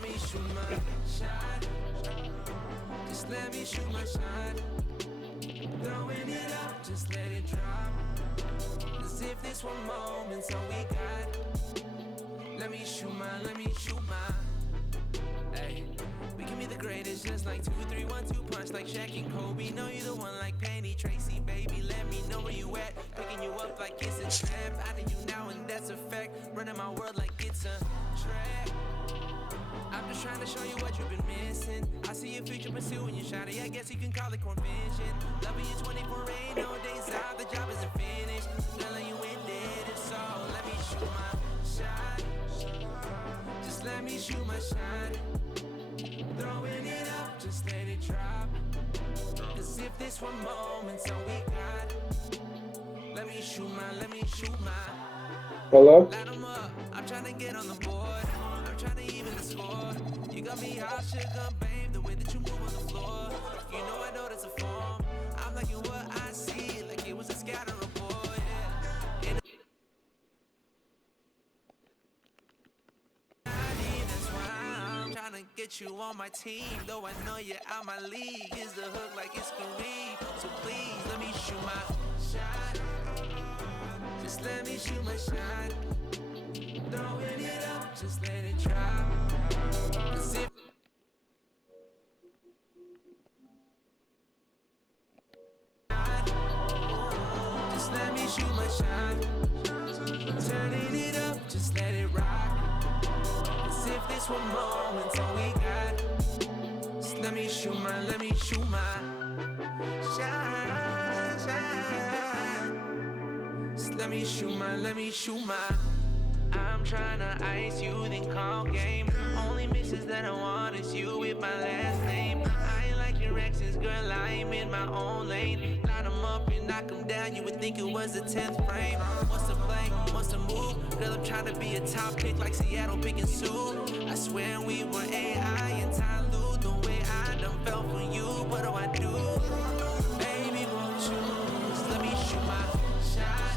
let me shoot my shot. Just let me shoot my shot. Throwing it up, just let it drop. As if this one moment's all we got. Let me shoot my, hey. We can be the greatest, just like 2, 3, 1, 2 punch, like Shaq and Kobe. Know you the one like Penny Tracy, baby. Let me know where you at. Picking you up like it's a trap. I need you now, and that's a fact. Running my world like it's a track. I'm just trying to show you what you've been missing. I see your future pursuing you, shawty. I guess you can call it convention. Loving you 24/8, no days out. The job isn't finished. Telling you ended, if so, let me shoot my shot. Just let me shoot my shot. Throwing it up, just let it drop. Cause if this one moment's all we got. Let me shoot my. Hello? Light 'em up, I'm trying to get on the board. I'm trying to even the score. You got me hot sugar, babe. The way that you move on the floor. You know I know that's a form. I'm liking what I see, like it was a scatter report. Yeah. And that's why I'm trying to get you on my team. Though I know you're out my league. Is the hook like it's Kareem. So please let me shoot my shot. Just let me shoot my shot. Throwing it up, just let it drop. Cause if just let me shoot my shot. Turning it up, just let it rock. Cause if this one moment's all we got. Just let me shoot my shot. Just let me shoot my. I'm tryna ice you, then call game. Only misses that I want is you with my last name. I ain't like your exes, girl, I'm in my own lane. Line 'em up and knock 'em down, you would think it was the 10th frame. What's the play, what's the move? Girl, I'm tryna be a top pick like Seattle picking Sue. I swear we were AI and Ty Lue. The way I done fell for you, what do I do? Baby, won't you just let me shoot my shot?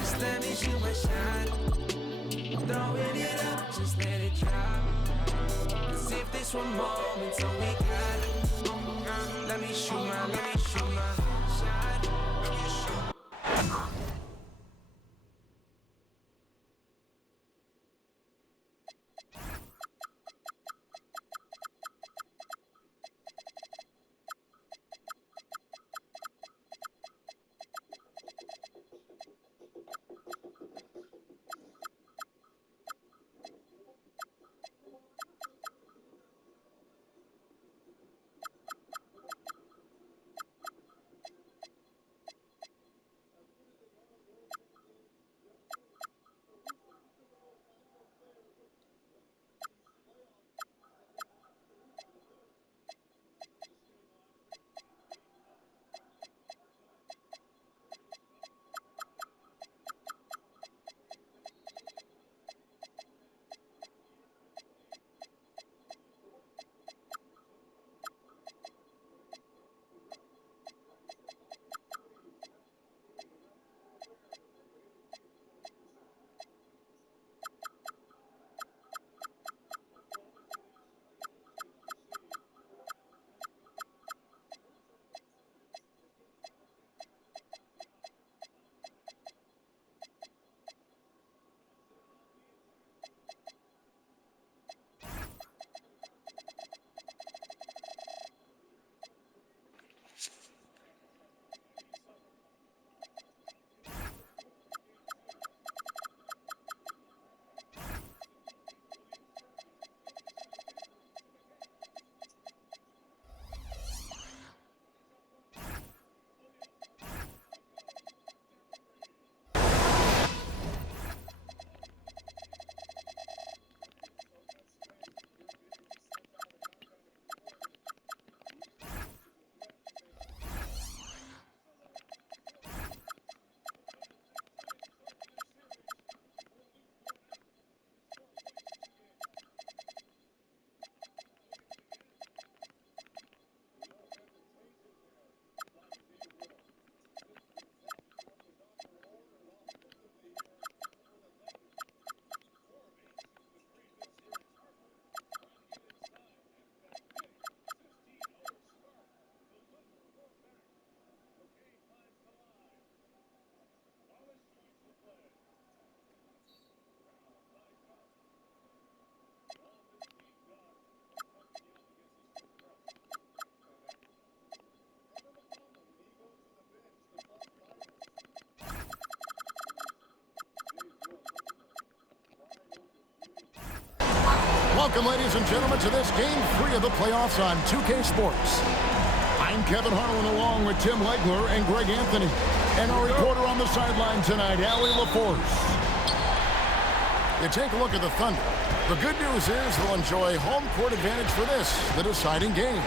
Just let me shoot my shot. Throwing it up, just let it drop. Cause if this one moment's all we got. Let me shoot my shot. Welcome, ladies and gentlemen, to this Game 3 of the playoffs on 2K Sports. I'm Kevin Harlan along with Tim Legler and Greg Anthony. And our reporter on the sideline tonight, Allie LaForce. You take a look at the Thunder. The good news is they'll enjoy home court advantage for this, the deciding game.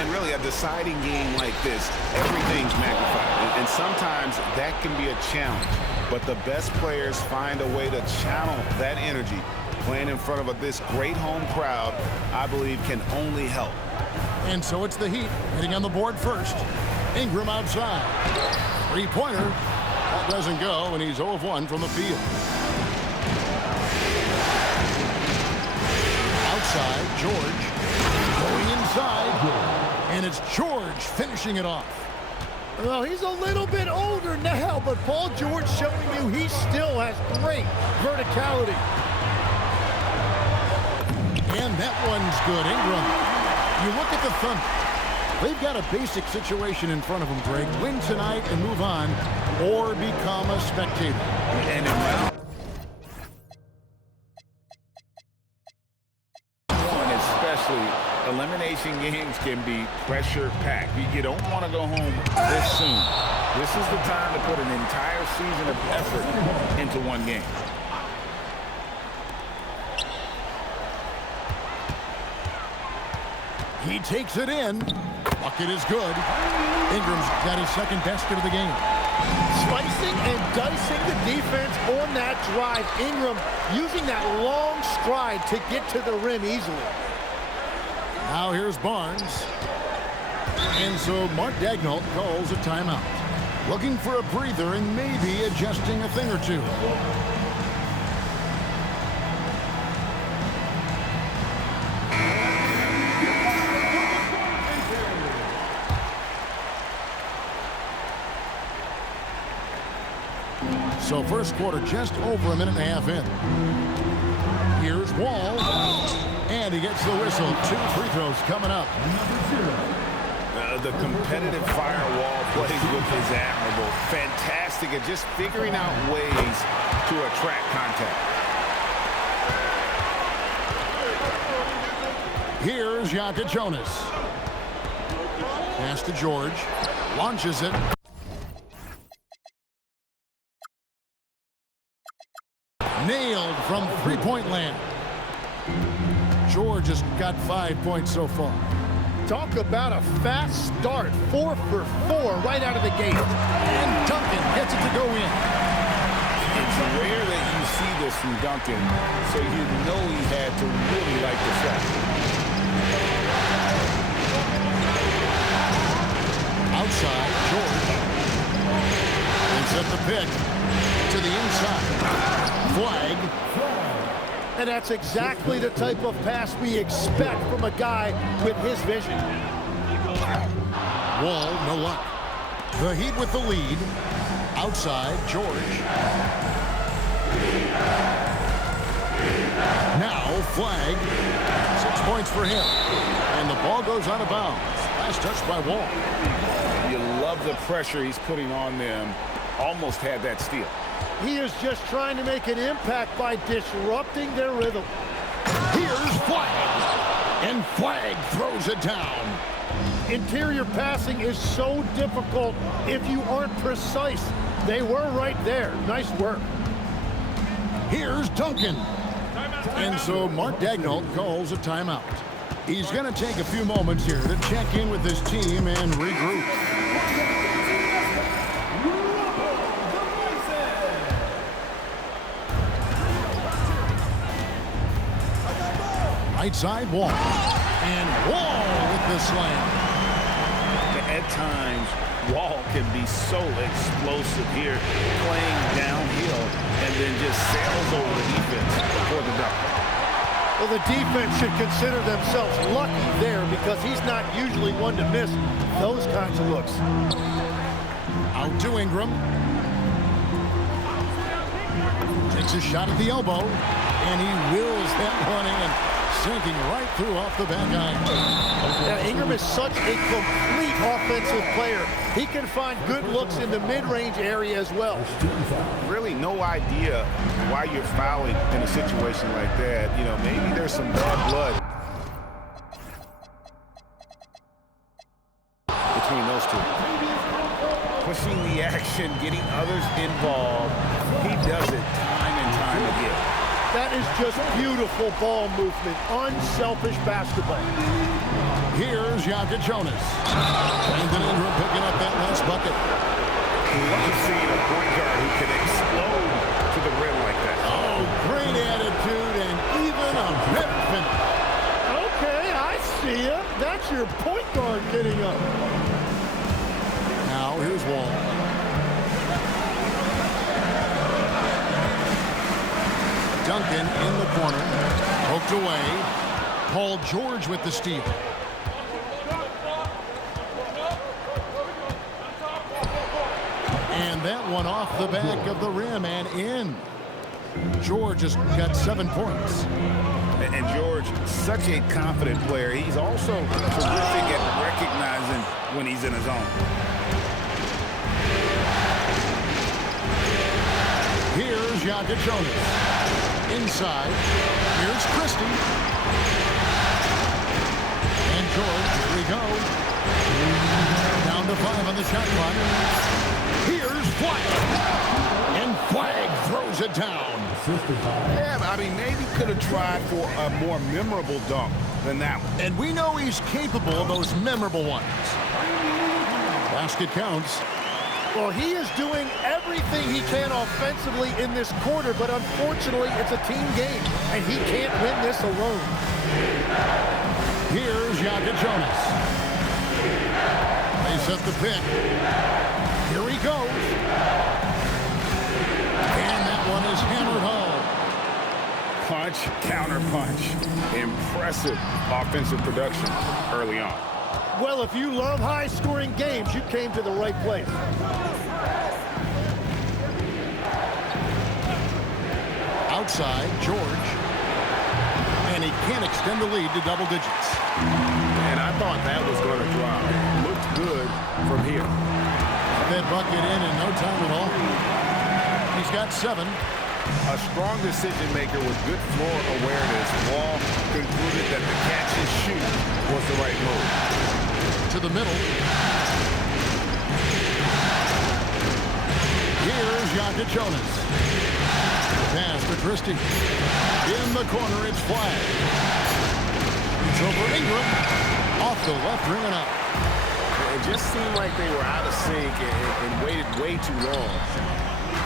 And really, a deciding game like this, everything's magnified. And sometimes that can be a challenge. But the best players find a way to channel that energy. Playing in front of this great home crowd, I believe, can only help. And so it's the Heat hitting on the board first. Ingram outside. Three-pointer. That doesn't go, and he's 0 of 1 from the field. Outside, George. Going inside. And it's George finishing it off. Well, he's a little bit older now, but Paul George showing you he still has great verticality. And that one's good. Ingram. You look at the Thunder. They've got a basic situation in front of them, Greg. Win tonight and move on, or become a spectator. And especially, elimination games can be pressure-packed. You don't want to go home this soon. This is the time to put an entire season of effort into one game. He takes it in. Bucket is good. Ingram's got his second basket of the game. Slicing and dicing the defense on that drive. Ingram using that long stride to get to the rim easily. Now here's Barnes. And so Mark Daigneault calls a timeout. Looking for a breather and maybe adjusting a thing or two. So first quarter just over a minute and a half in. Here's Wall. And he gets the whistle. 2 free throws coming up. The competitive firewall plays with is admirable. Fantastic at just figuring out ways to attract contact. Here's Yaka Jonas. Pass to George. Launches it. Nailed from three-point land. George has got 5 points so far. Talk about a fast start. 4 for 4 right out of the gate. And Duncan gets it to go in. It's rare that you see this from Duncan, so you know he had to really like the shot. Outside, George. And set the pick to the inside. Flag. And that's exactly the type of pass we expect from a guy with his vision. Wall, no luck. The Heat with the lead. Outside, George. Now, flag. 6 points for him. And the ball goes out of bounds. Last touch by Wall. You love the pressure he's putting on them. Almost had that steal. He is just trying to make an impact by disrupting their rhythm. Here's Flag. And Flag throws it down. Interior passing is so difficult if you aren't precise. They were right there. Nice work. Here's Duncan. And so Mark Daigneault calls a timeout. He's going to take a few moments here to check in with his team and regroup. Right side, Wall. And Wall with the slam. At times, Wall can be so explosive here, playing downhill, and then just sails over the defense for the dunk. Well, the defense should consider themselves lucky there because he's not usually one to miss those kinds of looks. Out to Ingram. Takes a shot at the elbow, and he wills that one in. Sinking right through off the back iron. Now, Ingram is such a complete offensive player. He can find good looks in the mid-range area as well. Really no idea why you're fouling in a situation like that. You know, maybe there's some bad blood between those two. Pushing the action, getting others involved. He does it time and time again. That is just beautiful ball movement, unselfish basketball. Here's Jonas. Brandon Ingram picking up that last bucket. Love seeing a point guard who can explode to the rim like that. Oh, great attitude and even a better finish. Okay, I see ya. That's your point guard getting up. Now here's Wall. Duncan in the corner, poked away. Paul George with the steal. And that one off the back of the rim and in. George has got 7 points. And George, such a confident player. He's also terrific at recognizing when he's in his own. Here's Jonas. Inside, here's Christie. And George, here we go. Down to 5 on the shot clock. Here's Flagg. And Flagg throws it down. Yeah, I mean, maybe could have tried for a more memorable dunk than that one. And we know he's capable of those memorable ones. Basket counts. Well, he is doing everything he can offensively in this quarter, but unfortunately, it's a team game, and he can't win this alone. Here's Jonas. They set the pick. Here he goes. And that one is hammered home. Punch, counter punch. Impressive offensive production early on. Well, if you love high-scoring games, you came to the right place. Outside, George. And he can't extend the lead to double digits. And I thought that was going to drop. Looked good from here. That bucket in no time at all. He's got 7. A strong decision maker with good floor awareness. Wall concluded that the catch and shoot was the right move. To the middle. Here's Jonas. Pass to Christie. In the corner, it's Flagg. It's over Ingram. Off the left rim and out. It just seemed like they were out of sync and waited way too long.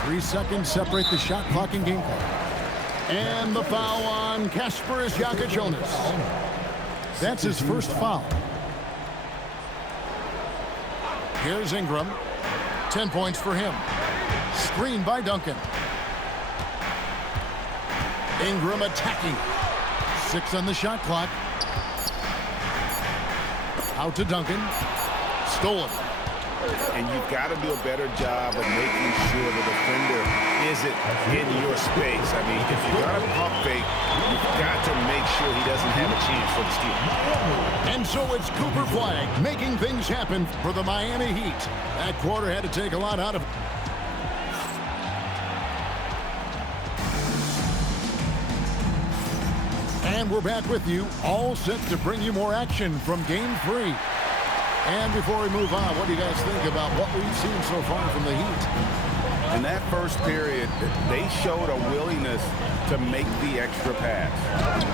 3 seconds separate the shot clock and game clock. And the foul on Kasper is Jonas. That's his first foul. Here's Ingram. 10 points for him. Screen by Duncan. Ingram attacking. 6 on the shot clock. Out to Duncan. Stolen. And you've got to do a better job of making sure the defender isn't in your space. I mean, if you're going to pump fake, you've got to make sure he doesn't have a chance for the steal. And so it's Cooper Flagg making things happen for the Miami Heat. That quarter had to take a lot out of it. And we're back with you, all set to bring you more action from Game 3. And before we move on, what do you guys think about what we've seen so far from the Heat? In that first period, they showed a willingness to make the extra pass.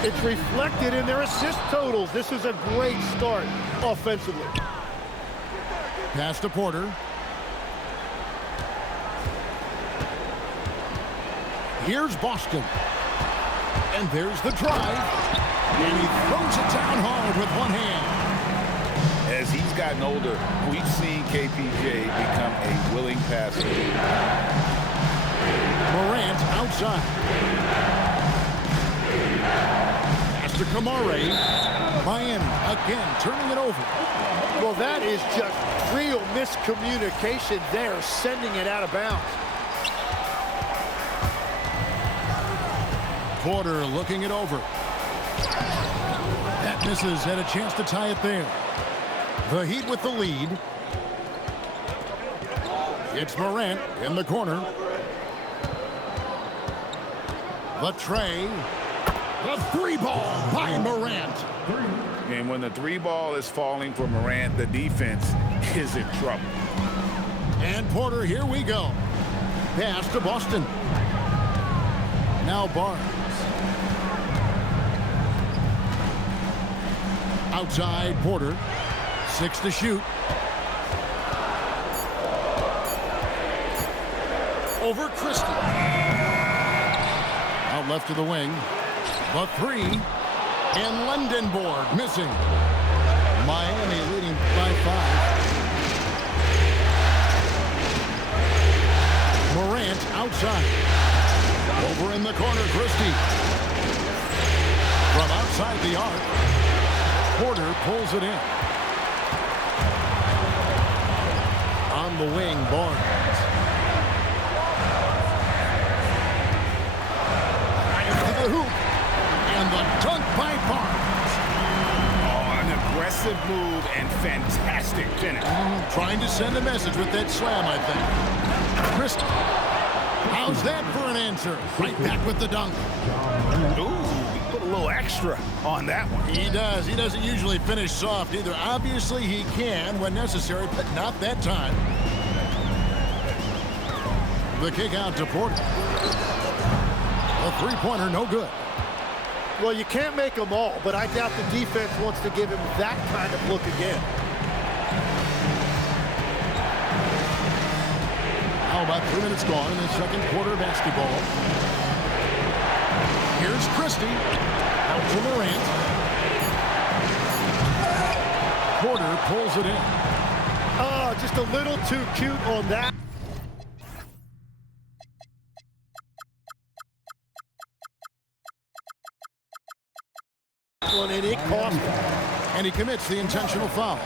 It's reflected in their assist totals. This is a great start offensively. Pass to Porter. Here's Boston. And there's the drive. And he throws it down hard with one hand. As he's gotten older, we've seen KPJ become a willing passer. Morant outside. Pass to Kamare. Miami again turning it over. Well, that is just real miscommunication there, sending it out of bounds. Porter looking it over. That misses, had a chance to tie it there. The Heat with the lead. It's Morant in the corner. The tray. The three ball by Morant. And when the three ball is falling for Morant, the defense is in trouble. And Porter, here we go. Pass to Boston. Now Barnes. Outside Porter. 6 to shoot. Over Christie. Out left to the wing. The three. And Lendenborg missing. Miami leading by 5. Morant outside. Over in the corner, Christie. From outside the arc. Porter pulls it in. On the wing, Barnes. To the hoop. And the dunk by Barnes. Oh, an aggressive move and fantastic finish. Trying to send a message with that slam, I think. Christie. How's that for an answer? Right back with the dunk. Ooh, he put a little extra on that one. He does. He doesn't usually finish soft either. Obviously, he can when necessary, but not that time. The kick out to Porter. A three-pointer, no good. Well, you can't make them all, but I doubt the defense wants to give him that kind of look again. How about 3 minutes gone in the second quarter of basketball? Here's Christie. Out to Morant. Porter pulls it in. Oh, just a little too cute on that. And it cost him. And he commits the intentional foul.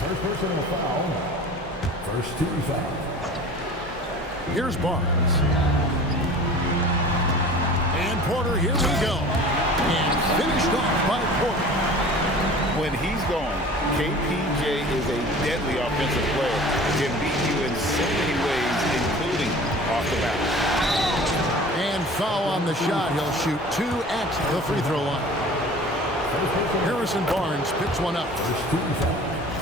First personal foul. First team foul. Here's Barnes. And Porter, here we go. And finished off by Porter. When he's going, KPJ is a deadly offensive player. Can beat you in so many ways, including off the bat. And foul on the shot. He'll shoot 2 at the free throw line. Harrison Barnes picks one up.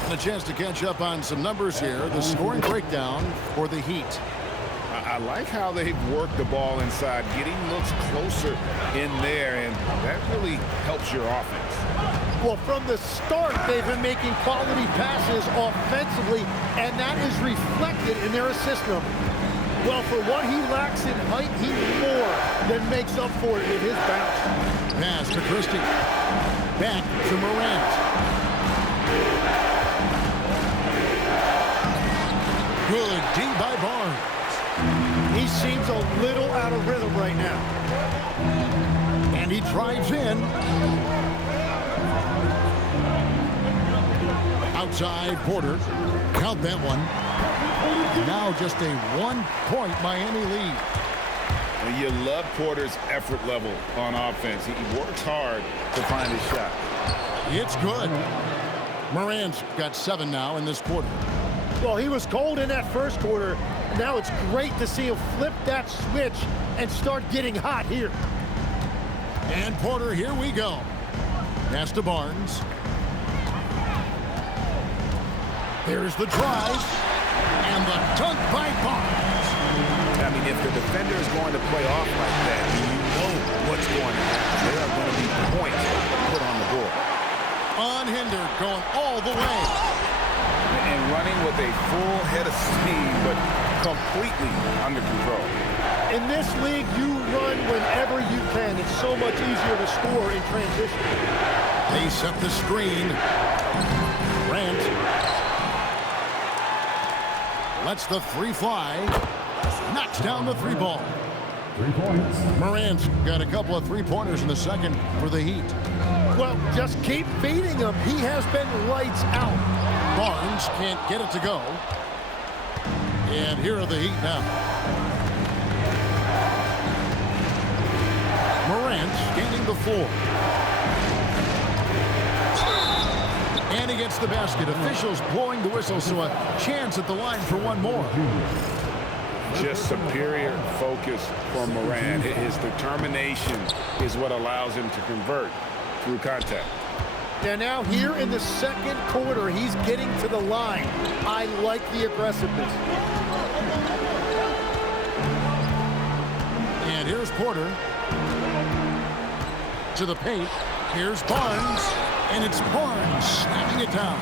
And a chance to catch up on some numbers here. The scoring breakdown for the Heat. I like how they've worked the ball inside, getting looks closer in there, and that really helps your offense. Well, from the start, they've been making quality passes offensively, and that is reflected in their assist number. Well, for what he lacks in height, he more than makes up for it in his bounce. Pass to Christie. Back to Morant. Good D by Barnes. He seems a little out of rhythm right now. And he drives in. Outside Porter. Count that one. Now just a 1-point Miami lead. And you love Porter's effort level on offense. He works hard to find his shot. It's good. Morant's got 7 now in this quarter. Well, he was cold in that first quarter. Now it's great to see him flip that switch and start getting hot here. And Porter, here we go. Pass to Barnes. Here's the drive. And the dunk by Barnes. I mean, if the defender is going to play off like that, you know what's going to happen. There are going to be points put on the board. Unhindered, going all the way. And running with a full head of steam, but completely under control. In this league, you run whenever you can. It's so much easier to score in transition. They set the screen. Grant lets the three fly. Knocks down the 3 ball. 3 points. Morant's got a couple of 3-pointers in the second for the Heat. Well, just keep feeding him. He has been lights out. Barnes can't get it to go. And here are the Heat now. Morant scanning the floor. And he gets the basket. Officials blowing the whistle, so a chance at the line for one more. Just superior focus from Morant. His determination is what allows him to convert through contact. Now here in the second quarter, he's getting to the line. I like the aggressiveness. And here's Porter. To the paint. Here's Barnes. And it's Barnes slamming it down.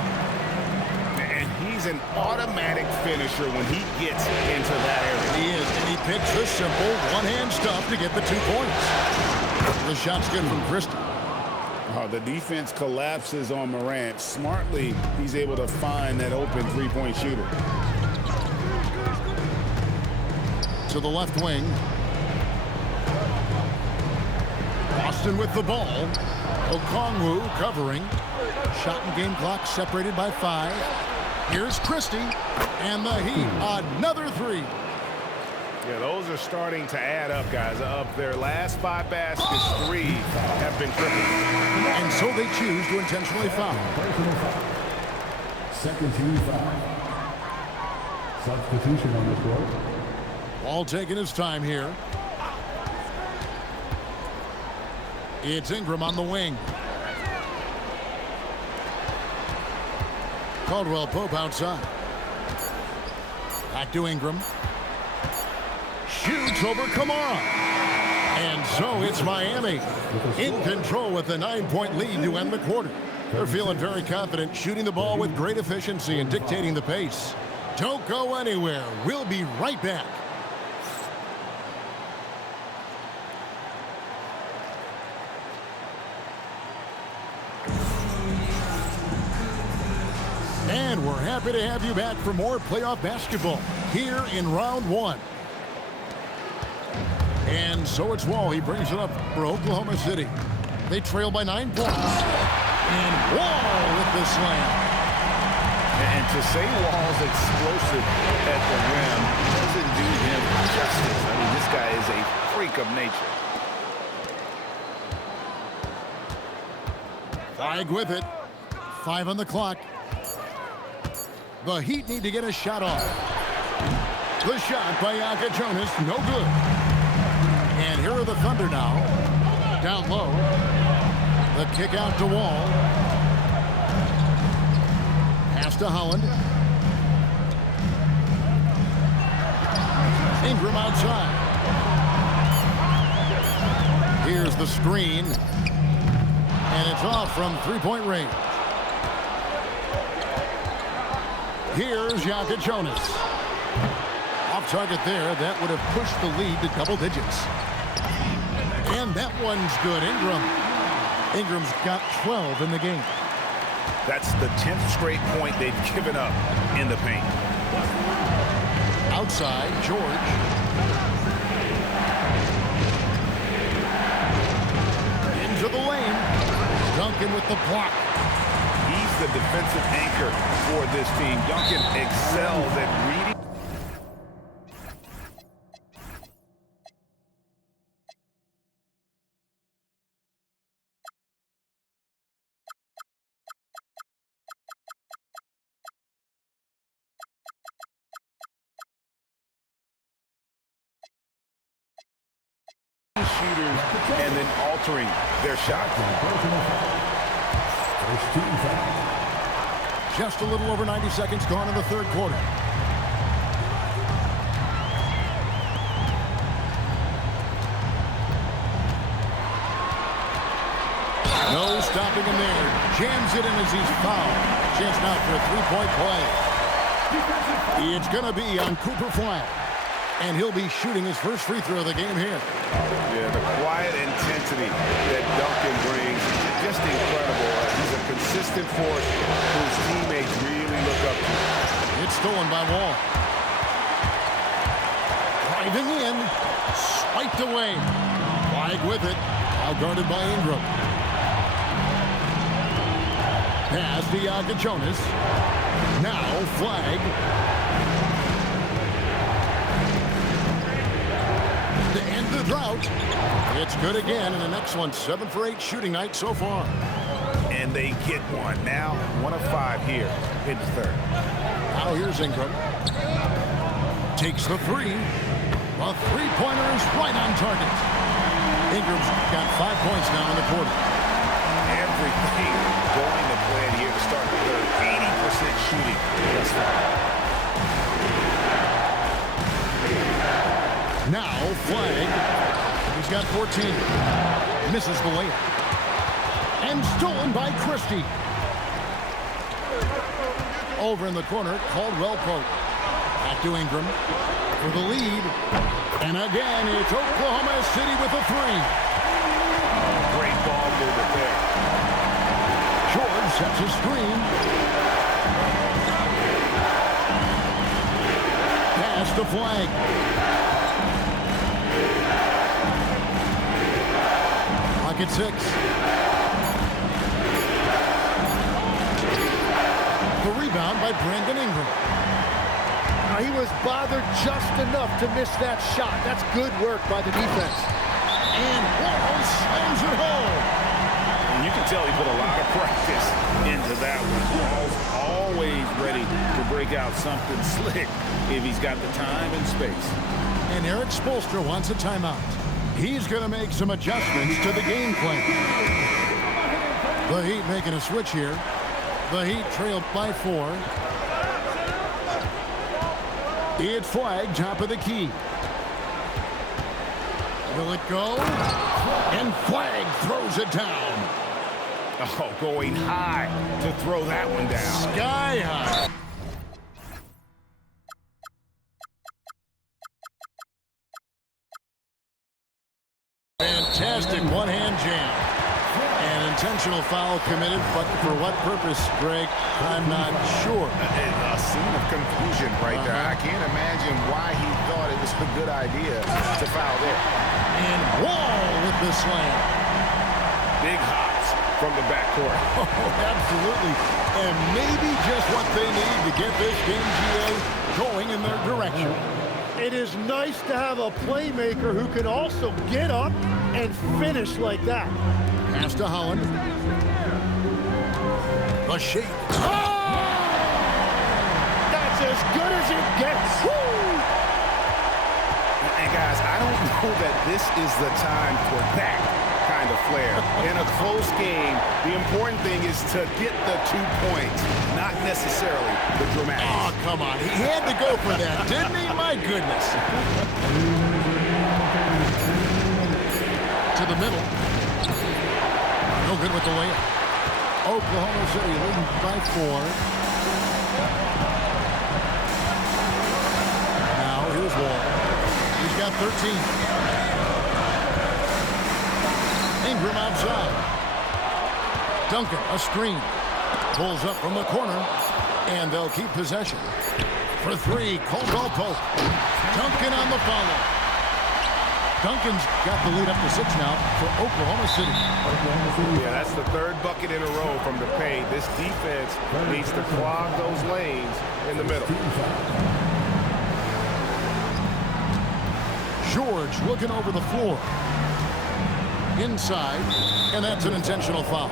And he's an automatic finisher when he gets into that area. He is, and he picks the simple one-hand stuff to get the 2 points. The shot's good from Christie. The defense collapses on Morant. Smartly, he's able to find that open three-point shooter. To the left wing. Boston with the ball. Okongwu covering. Shot and game clock separated by 5. Here's Christie. And the Heat, another 3. Yeah, those are starting to add up, guys. Of their last 5 baskets, 3 have been critical. And so they choose to intentionally foul. Personal foul. Second team foul. Substitution on the court. Ball taking his time here. It's Ingram on the wing. Caldwell Pope outside. Back to Ingram. Shoots over Kamara. And so it's Miami in control with the 9-point lead to end the quarter. They're feeling very confident, shooting the ball with great efficiency and dictating the pace. Don't go anywhere. We'll be right back. And we're happy to have you back for more playoff basketball here in round 1. And so it's Wall. He brings it up for Oklahoma City. They trail by 9 points. And Wall with the slam. And to say Wall's explosive at the rim doesn't do him justice. I mean, this guy is a freak of nature. Flag with it. 5 on the clock. The Heat need to get a shot off. The shot by Jonas, no good. And here are the Thunder now. Down low. The kick out to Wall. Pass to Holland. Ingram outside. Here's the screen. And it's off from three-point range. Here's Jonas. Off target there. That would have pushed the lead to double digits. And that one's good. Ingram's got 12 in the game. That's the 10th straight point they've given up in the paint. Outside, George. Into the lane. Duncan with the block. He's the defensive anchor for this team. Duncan excels at reading. Shooters and then altering their shot. First team foul. Just a little over 90 seconds gone in the third quarter. No stopping him there. Jams it in as he's fouled. Chance now for a three-point play. It's going to be on Cooper Flag. And he'll be shooting his first free throw of the game here. Yeah, the quiet intensity that Duncan brings, just incredible. He's a consistent force whose teammates really look up to. It's stolen by Wall. Driving in, swiped away. Flag with it, now guarded by Ingram. Pass to Jonas. Now Flag. To end the drought. It's good again, and the next one 7 for 8 shooting night so far. And they get one. Now 1 of 5 here in the third. Now here's Ingram. Takes the three. A three-pointer is right on target. Ingram's got 5 points now in the quarter. Everything going to plan here to start the third. 80% shooting thus far. Now Flag. He's got 14. Misses the layup. And stolen by Christie. Over in the corner, Caldwell Pope. Back to Ingram for the lead. And again, it's Oklahoma City with a three. Great ball movement there. George sets a screen. Pass to Flag. Clock at 6. The rebound by Brandon Ingram. Now, he was bothered just enough to miss that shot. That's good work by the defense. And Wall slams it home. And you can tell he put a lot of practice into that one. Wall's always ready to break out something slick if he's got the time and space. And Eric Spoelstra wants a timeout. He's going to make some adjustments to the game plan. The Heat making a switch here. The Heat trail by 4. It's Flag, top of the key. Will it go? And Flag throws it down. Oh, going high to throw that one down. Sky high. Fantastic one-hand jam. An intentional foul committed, but for what purpose, Greg? I'm not sure. A scene of confusion right there. I can't imagine why he thought it was a good idea to foul there. And Wall with the slam. Big hops from the backcourt. Oh, absolutely. And maybe just what they need to get this game, GA, going in their direction. It is nice to have a playmaker who can also get up and finish like that. Pass to Holland. The shake. Oh! That's as good as it gets. Woo! And guys, I don't know that this is the time for that kind of flair. In a close game, the important thing is to get the 2 points, not necessarily the dramatics. Oh, come on. He had to go for that, didn't he? My goodness. To the middle. No good with the layup. Oklahoma City leading by 4. Now here's Wall. He's got 13. Ingram outside. Duncan, a screen. Pulls up from the corner, and they'll keep possession. For 3, Caldwell Pope. Duncan on the follow. Duncan's got the lead up to 6 now for Oklahoma City. Yeah, that's the 3rd bucket in a row from the paint. This defense needs to clog those lanes in the middle. George looking over the floor. Inside, and that's an intentional foul.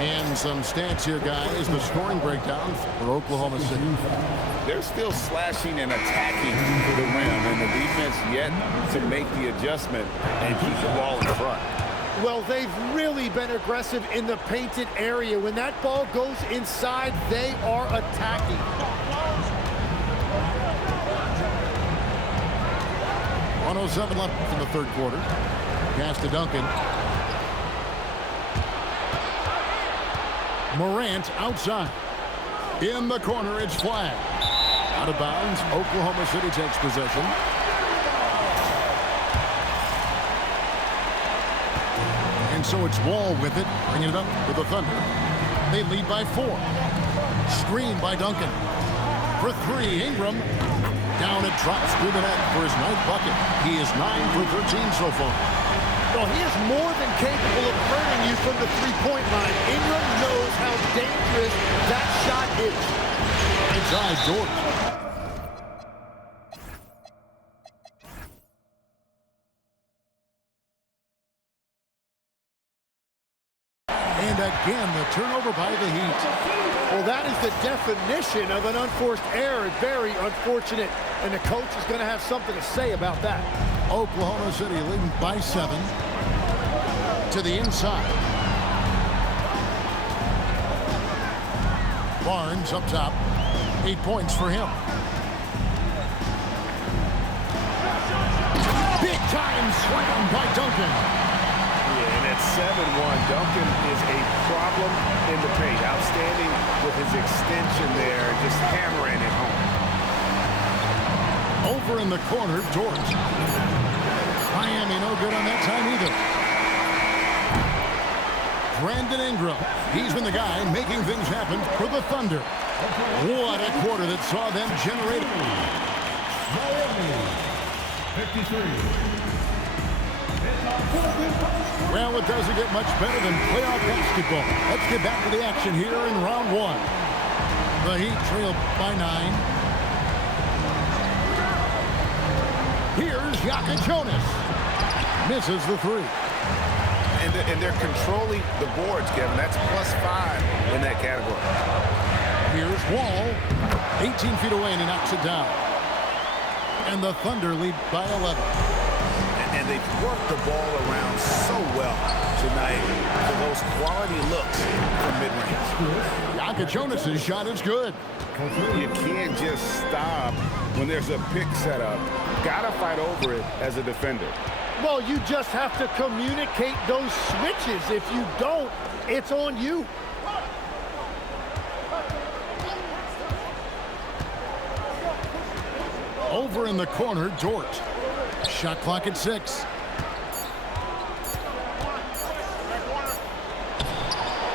And some stats here, guys. The scoring breakdown for Oklahoma City. They're still slashing and attacking to the rim, and the defense yet to make the adjustment and keep the ball in front. Well, they've really been aggressive in the painted area. When that ball goes inside, they are attacking. .107 left in the 3rd quarter. Pass to Duncan. Morant outside. In the corner, it's Flag. Out of bounds, Oklahoma City takes possession. And so it's Wall with it, bringing it up for the Thunder. They lead by 4. Screen by Duncan. For 3, Ingram. Down it drops through the net for his 9th bucket. He is 9 for 13 so far. Well, he is more than capable of hurting you from the three-point line. Ingram knows how dangerous that shot is. Inside George. And again, the turnover by the Heat. Well, that is the definition of an unforced error. Very unfortunate. And the coach is going to have something to say about that. Oklahoma City leading by 7. To the inside. Barnes up top. 8 points for him. Big time slam by Duncan. Yeah, and at 7-1, Duncan is a problem in the paint. Outstanding with his extension there, just hammering it home. Over in the corner, George. Miami no good on that time either. Brandon Ingram. He's been the guy making things happen for the Thunder. What a quarter that saw them generate. Miami, 53. Well, it doesn't get much better than playoff basketball. Let's get back to the action here in round 1. The Heat trail by 9. Here's Yaka Jonas. Misses the 3. And they're controlling the boards, Kevin. That's +5 in that category. Here's Wall. 18 feet away, and he knocks it down. And the Thunder lead by 11. And they've worked the ball around so well tonight for those quality looks from mid-range. Yaka Jonas' shot is good. You can't just stop when there's a pick set up. Gotta fight over it as a defender. Well, you just have to communicate those switches. If you don't, it's on you. Over in the corner, Dort. Shot clock at 6.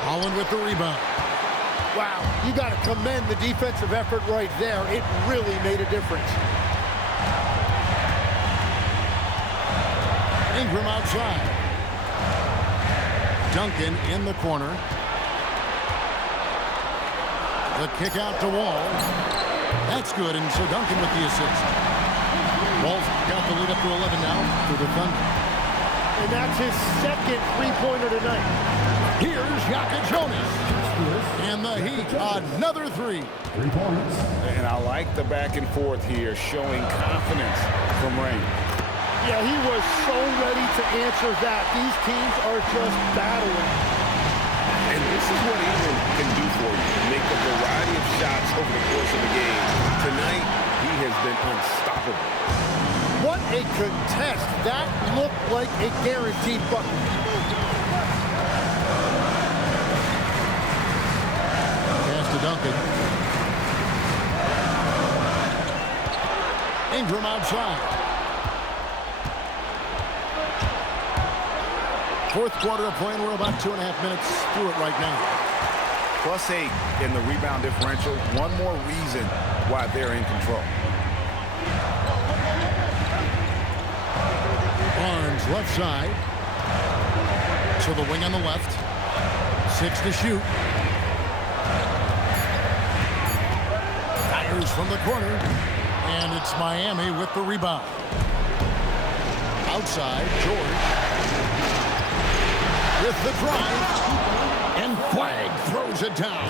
Holland with the rebound. Wow, you got to commend the defensive effort right there. It really made a difference. Ingram outside. Duncan in the corner. The kick out to Wall. That's good, and so Duncan with the assist. Wall's got the lead up to 11 now for the Thunder. And that's his second three-pointer tonight. Here's Yaka Jonas. And the Heat, another 3. 3 points. And I like the back and forth here, showing confidence from Rain. Yeah, he was so ready to answer that. These teams are just battling. And this is what Ingram can do for you. Make a variety of shots over the course of the game. Tonight, he has been unstoppable. What a contest. That looked like a guaranteed bucket. Pass to Duncan. Ingram outside. Fourth quarter of play, and we're about 2.5 minutes through it right now. +8 in the rebound differential. One more reason why they're in control. Barnes left side. To the wing on the left. 6 to shoot. Fires from the corner. And it's Miami with the rebound. Outside, George. With the drive, and Flag throws it down.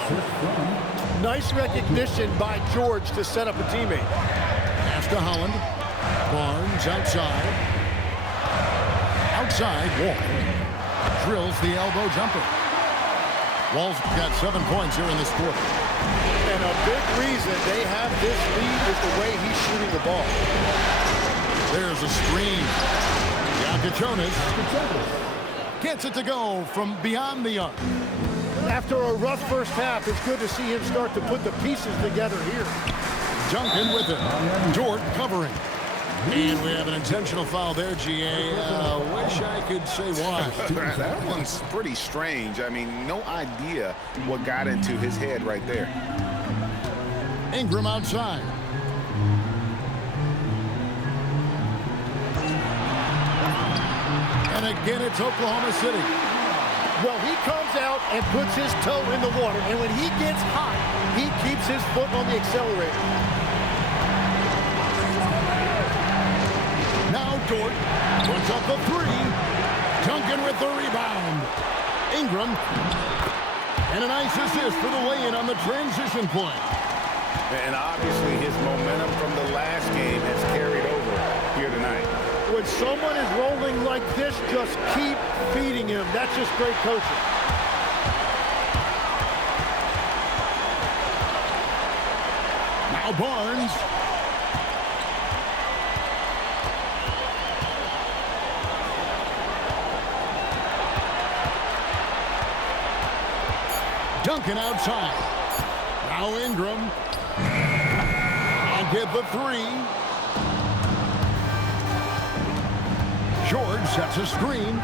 Nice recognition by George to set up a teammate. Pass to Holland. Barnes outside. Outside, Wall. Drills the elbow jumper. Wall's got 7 points here in this quarter. And a big reason they have this lead is the way he's shooting the ball. There's a screen. Yaka Jonas gets it to go from beyond the arc. After a rough first half, it's good to see him start to put the pieces together here. Duncan with it. Dort covering. And we have an intentional foul there, GA. Wish I could say why. That one's pretty strange. I mean, no idea what got into his head right there. Ingram outside. And again, it's Oklahoma City. Well, he comes out and puts his toe in the water, and when he gets hot, he keeps his foot on the accelerator. Now Dort puts up the 3. Duncan with the rebound. Ingram. And a nice assist for the lay-in on the transition play. And obviously his momentum from the last game has carried over here tonight. When someone is rolling like this, just keep feeding him. That's just great coaching. Now Barnes. Duncan outside. Now Ingram. And get the three. George sets a screen.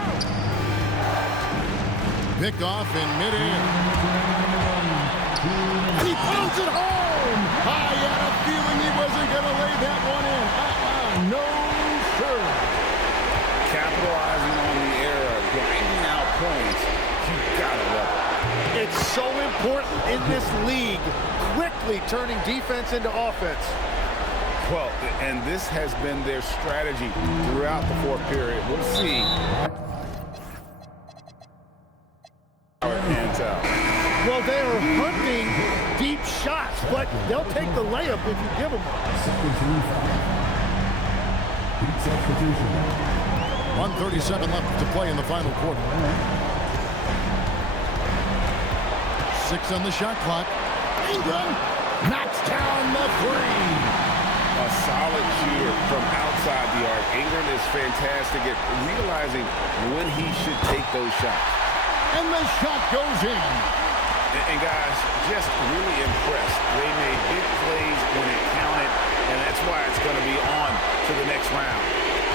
Pick off in midair. He pounds it home. I had a feeling he wasn't going to lay that one in. No, sir. Capitalizing on the error, grinding out points. You gotta love it. It's so important in this league, quickly turning defense into offense. Well, and this has been their strategy throughout the fourth period. We'll see. Well, they are hunting deep shots, but they'll take the layup if you give them one. 1:37 left to play in the final quarter. 6 on the shot clock. Ingram knocks down the three. A solid shooter from outside the arc. Ingram is fantastic at realizing when he should take those shots. And the shot goes in. And guys, just really impressed. They made big plays when it counted, and that's why it's going to be on to the next round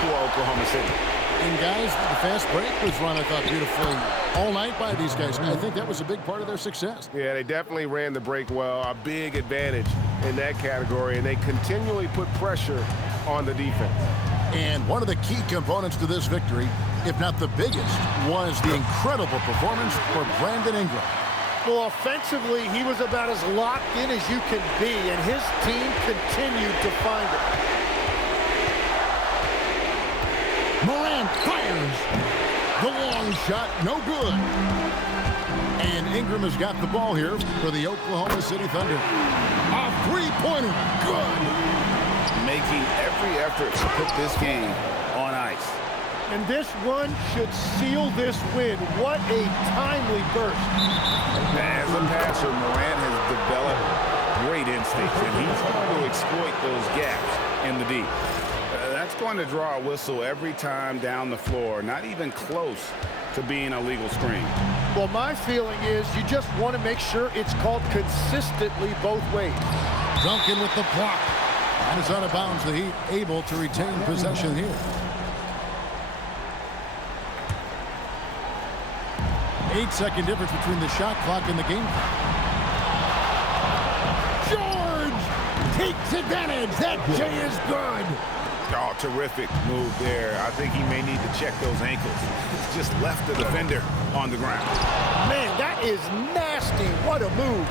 for Oklahoma City. And guys, the fast break was run, I thought, beautifully all night by these guys. I think that was a big part of their success. Yeah, they definitely ran the break well. A big advantage in that category, and they continually put pressure on the defense. And one of the key components to this victory, if not the biggest, was the incredible performance for Brandon Ingram. Well, offensively, he was about as locked in as you can be, and his team continued to find it. Morant fires. The long shot, no good. And Ingram has got the ball here for the Oklahoma City Thunder. A three-pointer, good. Making every effort to put this game on ice. And this run should seal this win. What a timely burst. As a passer, Morant has developed great instincts, and he's going to exploit those gaps in the D. That's going to draw a whistle every time down the floor, not even close to being a legal screen. Well, my feeling is you just want to make sure it's called consistently both ways. Duncan with the block. And is out of bounds. The Heat able to retain possession here. 8-second difference between the shot clock and the game clock. George takes advantage. That J is good. Oh, terrific move there. I think he may need to check those ankles. He's just left the defender on the ground. Man, that is nasty. What a move.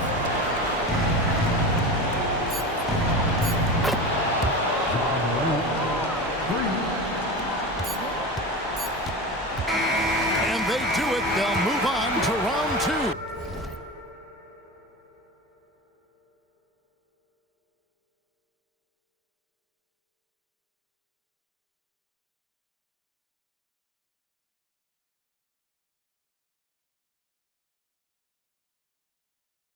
And they do it. They'll move on to round